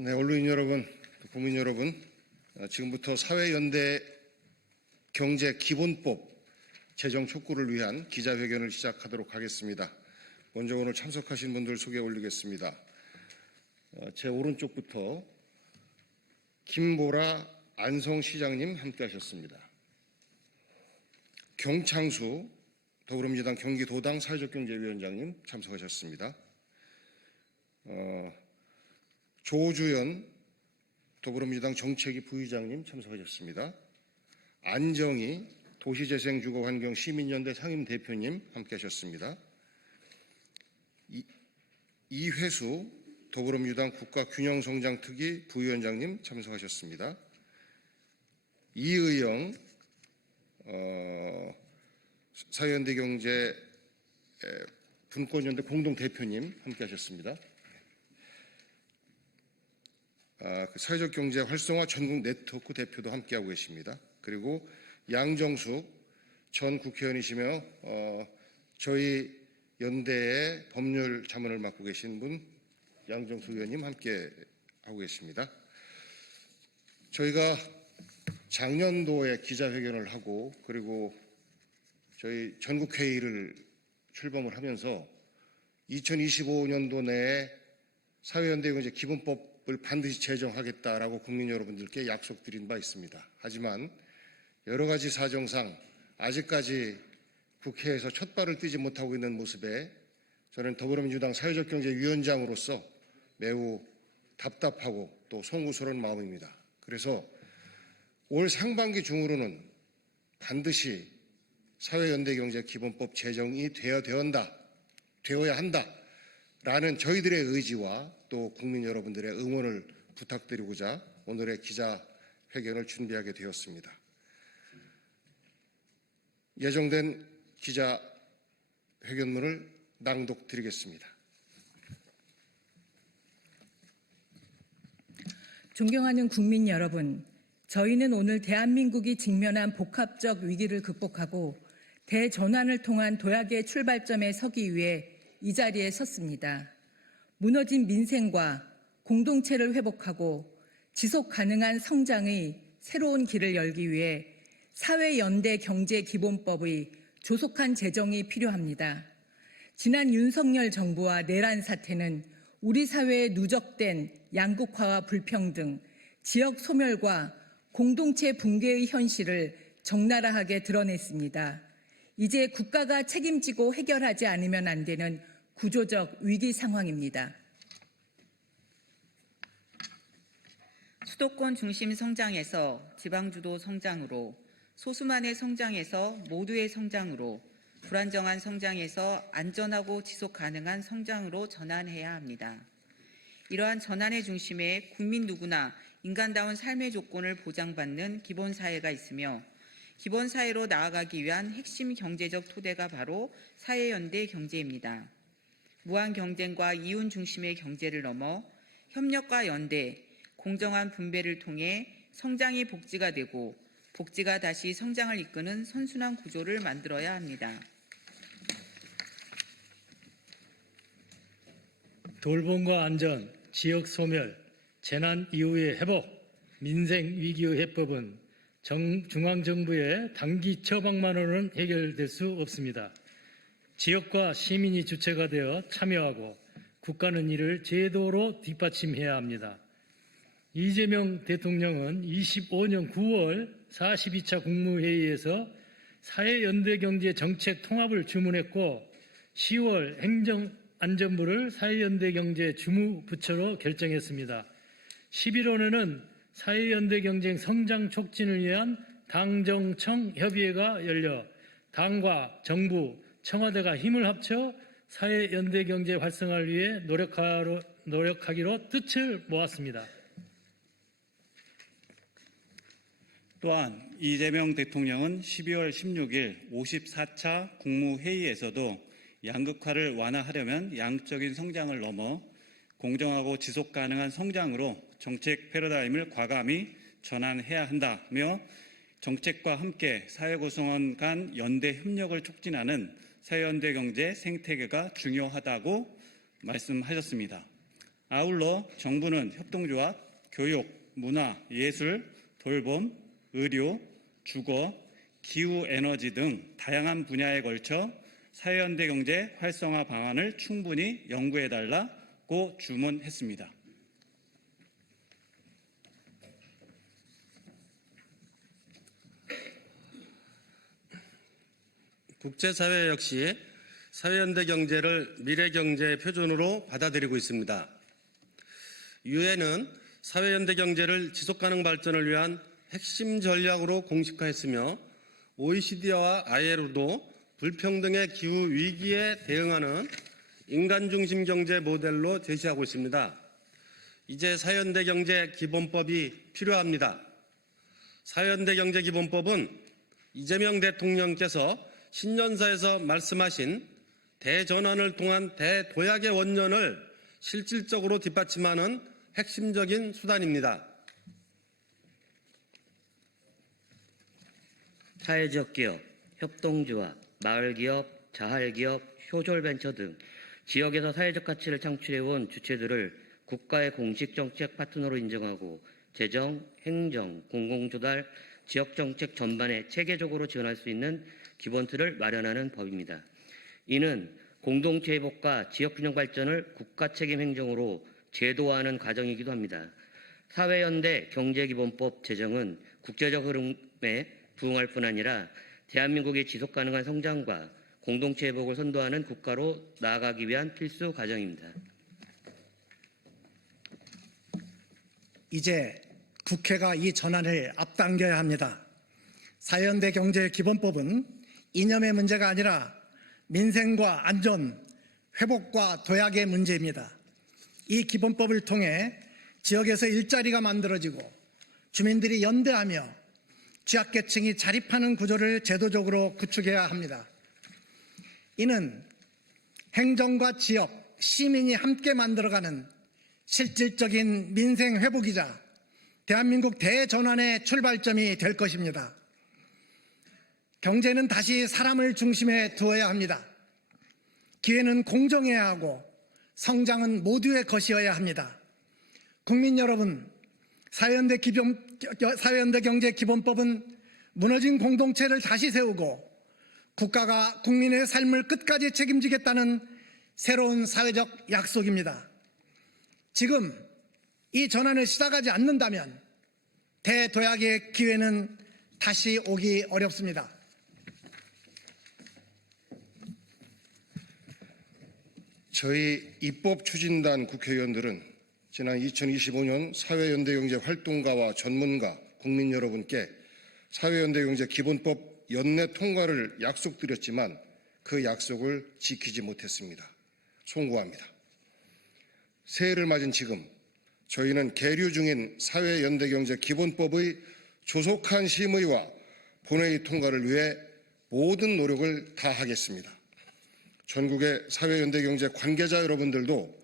네, 언론인 여러분, 국민 여러분, 지금부터 사회연대 경제기본법 제정 촉구를 위한 기자회견을 시작하도록 하겠습니다. 먼저 오늘 참석하신 분들 소개 올리겠습니다. 제 오른쪽부터 김보라 안성시장님 함께하셨습니다. 경창수 더불어민주당 경기도당 사회적경제위원장님 참석하셨습니다. 조주연 더불어민주당 정책위 부의장님 참석하셨습니다. 안정희 도시재생주거환경시민연대 상임대표님 함께하셨습니다. 이회수 더불어민주당 국가균형성장특위 부위원장님 참석하셨습니다. 이의영 사회연대경제 분권연대 공동대표님 함께하셨습니다. 사회적 경제 활성화 전국 네트워크 대표도 함께하고 계십니다. 그리고 양정숙 전 국회의원이시며 저희 연대의 법률 자문을 맡고 계신 분 양정숙 의원님 함께하고 계십니다. 저희가 작년도에 기자회견을 하고 그리고 저희 전국회의를 출범을 하면서 2025년도 내에 사회연대경제 기본법을 반드시 제정하겠다라고 국민 여러분들께 약속드린 바 있습니다. 하지만 여러 가지 사정상 아직까지 국회에서 첫 발을 떼지 못하고 있는 모습에 저는 더불어민주당 사회적경제위원장으로서 매우 답답하고 또 송구스러운 마음입니다. 그래서 올 상반기 중으로는 반드시 사회연대경제기본법 제정이 되어야 한다라는 저희들의 의지와 또 국민 여러분들의 응원을 부탁드리고자 오늘의 기자회견을 준비하게 되었습니다. 예정된 기자회견문을 낭독드리겠습니다. 존경하는 국민 여러분, 저희는 오늘 대한민국이 직면한 복합적 위기를 극복하고 대전환을 통한 도약의 출발점에 서기 위해 이 자리에 섰습니다. 무너진 민생과 공동체를 회복하고 지속 가능한 성장의 새로운 길을 열기 위해 사회연대 경제기본법의 조속한 제정이 필요합니다. 지난 윤석열 정부와 내란 사태는 우리 사회에 누적된 양극화와 불평등, 지역 소멸과 공동체 붕괴의 현실을 적나라하게 드러냈습니다. 이제 국가가 책임지고 해결하지 않으면 안 되는 구조적 위기 상황입니다. 수도권 중심 성장에서 지방주도 성장으로, 소수만의 성장에서 모두의 성장으로, 불안정한 성장에서 안전하고 지속 가능한 성장으로 전환해야 합니다. 이러한 전환의 중심에 국민 누구나 인간다운 삶의 조건을 보장받는 기본사회가 있으며 기본사회로 나아가기 위한 핵심 경제적 토대가 바로 사회연대 경제입니다. 무한 경쟁과 이윤 중심의 경제를 넘어 협력과 연대, 공정한 분배를 통해 성장이 복지가 되고 복지가 다시 성장을 이끄는 선순환 구조를 만들어야 합니다. 돌봄과 안전, 지역 소멸, 재난 이후의 회복, 민생 위기의 해법은 중앙정부의 단기 처방만으로는 해결될 수 없습니다. 지역과 시민이 주체가 되어 참여하고 국가는 이를 제도로 뒷받침해야 합니다. 이재명 대통령은 25년 9월 42차 국무회의에서 사회연대경제 정책 통합을 주문했고 10월 행정안전부를 사회연대경제 주무부처로 결정했습니다. 11월에는 사회연대경제 성장 촉진을 위한 당정청 협의회가 열려 당과 정부, 청와대가 힘을 합쳐 사회연대경제 활성화를 위해 노력하기로 뜻을 모았습니다. 또한 이재명 대통령은 12월 16일 54차 국무회의에서도 양극화를 완화하려면 양적인 성장을 넘어 공정하고 지속 가능한 성장으로 정책 패러다임을 과감히 전환해야 한다며 정책과 함께 사회 구성원 간 연대 협력을 촉진하는 사회연대 경제 생태계가 중요하다고 말씀하셨습니다. 아울러 정부는 협동조합, 교육, 문화, 예술, 돌봄, 의료, 주거, 기후에너지 등 다양한 분야에 걸쳐 사회연대 경제 활성화 방안을 충분히 연구해달라고 주문했습니다. 국제사회 역시 사회연대 경제를 미래경제의 표준으로 받아들이고 있습니다. 유엔은 사회연대 경제를 지속가능 발전을 위한 핵심 전략으로 공식화했으며 OECD와 ILO도 불평등의 기후 위기에 대응하는 인간 중심 경제 모델로 제시하고 있습니다. 이제 사회연대 경제 기본법이 필요합니다. 사회연대 경제 기본법은 이재명 대통령께서 신년사에서 말씀하신 대전환을 통한 대도약의 원년을 실질적으로 뒷받침하는 핵심적인 수단입니다. 사회적 기업, 협동조합, 마을기업, 자활기업, 효졸벤처 등 지역에서 사회적 가치를 창출해온 주체들을 국가의 공식 정책 파트너로 인정하고 재정, 행정, 공공조달, 지역정책 전반에 체계적으로 지원할 수 있는 기본틀을 마련하는 법입니다. 이는 공동체 회복과 지역균형 발전을 국가 책임 행정으로 제도화하는 과정이기도 합니다. 사회연대 경제기본법 제정은 국제적 흐름에 부응할 뿐 아니라 대한민국의 지속가능한 성장과 공동체 회복을 선도하는 국가로 나아가기 위한 필수 과정입니다. 이제 국회가 이 전환을 앞당겨야 합니다. 사회연대 경제기본법은 이념의 문제가 아니라 민생과 안전, 회복과 도약의 문제입니다. 이 기본법을 통해 지역에서 일자리가 만들어지고 주민들이 연대하며 취약계층이 자립하는 구조를 제도적으로 구축해야 합니다. 이는 행정과 지역, 시민이 함께 만들어가는 실질적인 민생 회복이자 대한민국 대전환의 출발점이 될 것입니다. 경제는 다시 사람을 중심에 두어야 합니다. 기회는 공정해야 하고 성장은 모두의 것이어야 합니다. 국민 여러분, 사회연대 경제기본법은 무너진 공동체를 다시 세우고 국가가 국민의 삶을 끝까지 책임지겠다는 새로운 사회적 약속입니다. 지금 이 전환을 시작하지 않는다면 대도약의 기회는 다시 오기 어렵습니다. 저희 입법추진단 국회의원들은 지난 2025년 사회연대경제 활동가와 전문가, 국민 여러분께 사회연대경제 기본법 연내 통과를 약속드렸지만 그 약속을 지키지 못했습니다. 송구합니다. 새해를 맞은 지금 저희는 계류 중인 사회연대경제 기본법의 조속한 심의와 본회의 통과를 위해 모든 노력을 다하겠습니다. 전국의 사회연대경제 관계자 여러분들도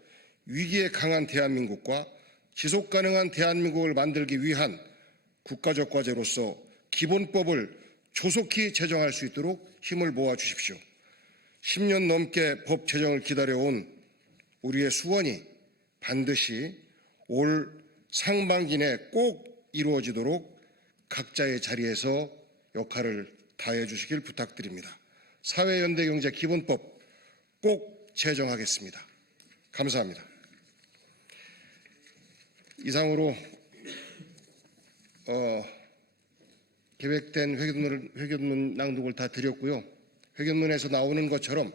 위기에 강한 대한민국과 지속가능한 대한민국을 만들기 위한 국가적 과제로서 기본법을 조속히 제정할 수 있도록 힘을 모아 주십시오. 10년 넘게 법 제정을 기다려온 우리의 수원이 반드시 올 상반기 내 꼭 이루어지도록 각자의 자리에서 역할을 다해 주시길 부탁드립니다. 사회연대경제 기본법 꼭 제정하겠습니다. 감사합니다. 이상으로 계획된 회견문 낭독을 다 드렸고요. 회견문에서 나오는 것처럼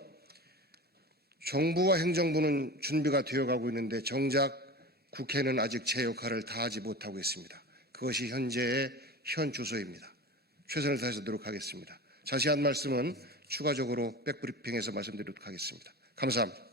정부와 행정부는 준비가 되어가고 있는데 정작 국회는 아직 제 역할을 다하지 못하고 있습니다. 그것이 현재의 현 주소입니다. 최선을 다해서 노력하겠습니다. 자세한 말씀은 추가적으로 백브리핑에서 말씀드리도록 하겠습니다. 감사합니다.